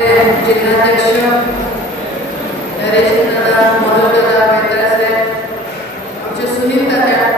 जिल्हाध्यक्ष नरेश दादा मधुर दादा सुनील तात्या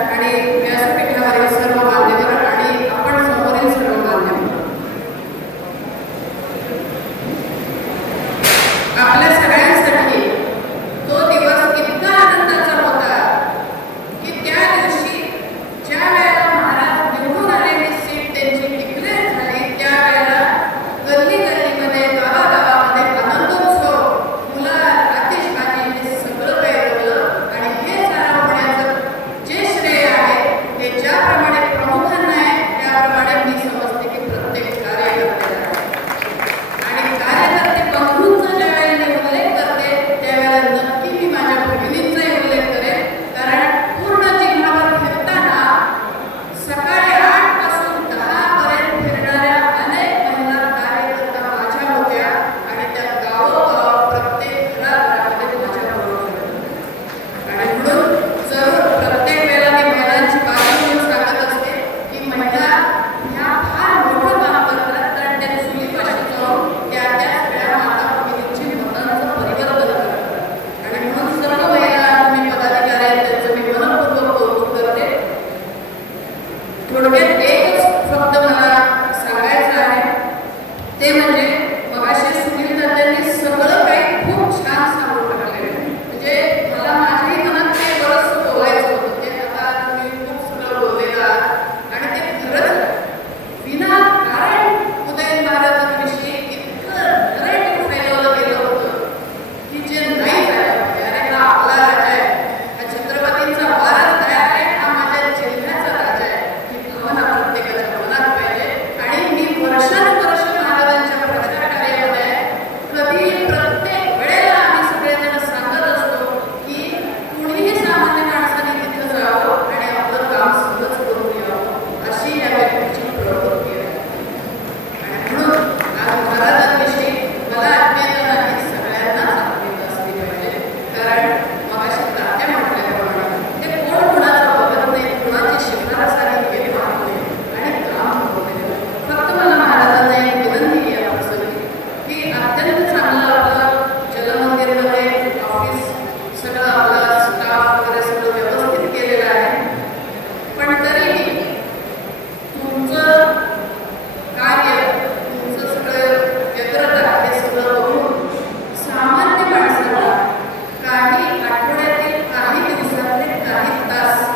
abraço.